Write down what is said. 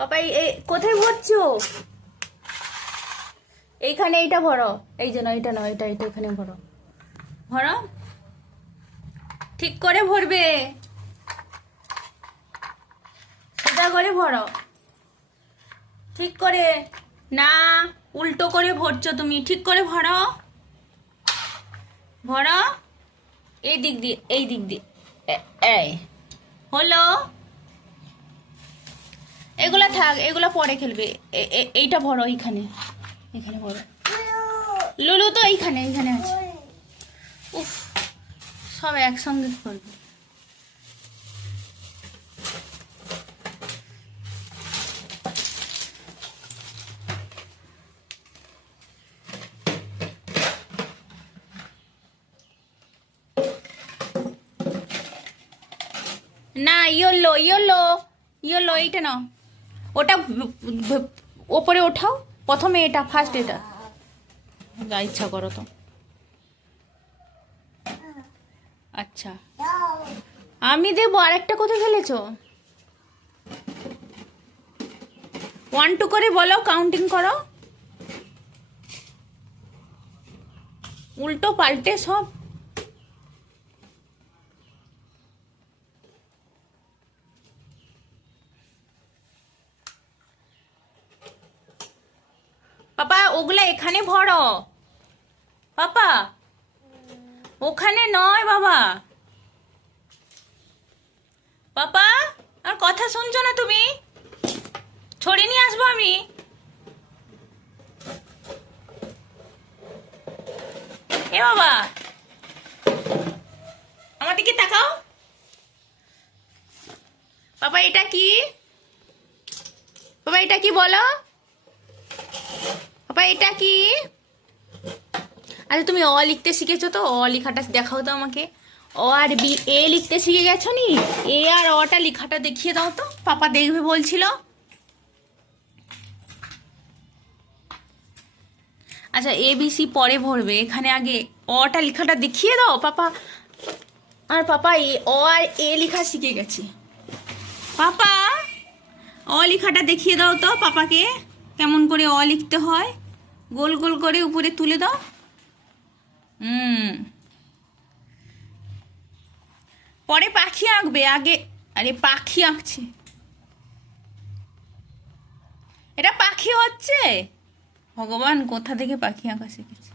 পাপা কোথায় ভরছো? এইখানে এইটা ভরো, এই যে না এটা না, এটা এটা এখানে ভরো, ভরো ঠিক করে ভরবে, সোজা করে ভরো, ঠিক করে না, উল্টো করে ভরছো তুমি, ঠিক করে ভরো, ভরো এই দিক দিয়ে, এই দিক দিয়ে, এই হলো। এগুলা থাক, এগুলা পরে খেলবে। এইটা ভরো, এইখানে, এখানে ভরো। লুলু তো এইখানে, এইখানে আছে। উফ, সব একসঙ্গে করবে। না, ইয়েলো ইয়েলো ইয়েলো, এইটা না, ওটা ওপরে ওঠাও, প্রথমে এটা, ফার্স্ট এটা, যা ইচ্ছা করো তো। আচ্ছা, আমি দেবো। আর একটা কোথায় ফেলেছো? 1 2 করে বলো, কাউন্টিং করো, উল্টো পাল্টে সব। পাপা ওগুলা এখানে ভরো, পাপা ওখানে নয় বাবা। পাপা আর কথা শুনছো না তুমি? ছড়িয়ে নিয়ে আসবো আমি। এ বাবা, আমার দিকে তাকাও। পাপা এটা কি? পাপা এটা কি বলো? পাপা এটা কি? আচ্ছা, তুমি অ লিখতে শিখেছো তো? অ লেখাটা দেখাও তো আমাকে। অ আর বি, এ লিখতে শিখে গেছো নি? এ আর অটা লেখাটা দেখিয়ে দাও তো, পাপা দেখবে বলছিল। আচ্ছা, এ বি সি পরে ভরবে, এখানে আগে অটা লেখাটা দেখিয়ে দাও পাপা। আর পাপা অ আর এ লেখা শিখে গেছে। পাপা অ লেখাটা দেখিয়ে দাও তো পাপাকে, কেমন করে অ লিখতে হয়। গোল গোল করে উপরে তুলে দাও। পরে পাখি আঁকবে, আগে আরে পাখি আঁকছে, এটা পাখি হচ্ছে। ভগবান, কোথা থেকে পাখি আঁকা শিখেছে।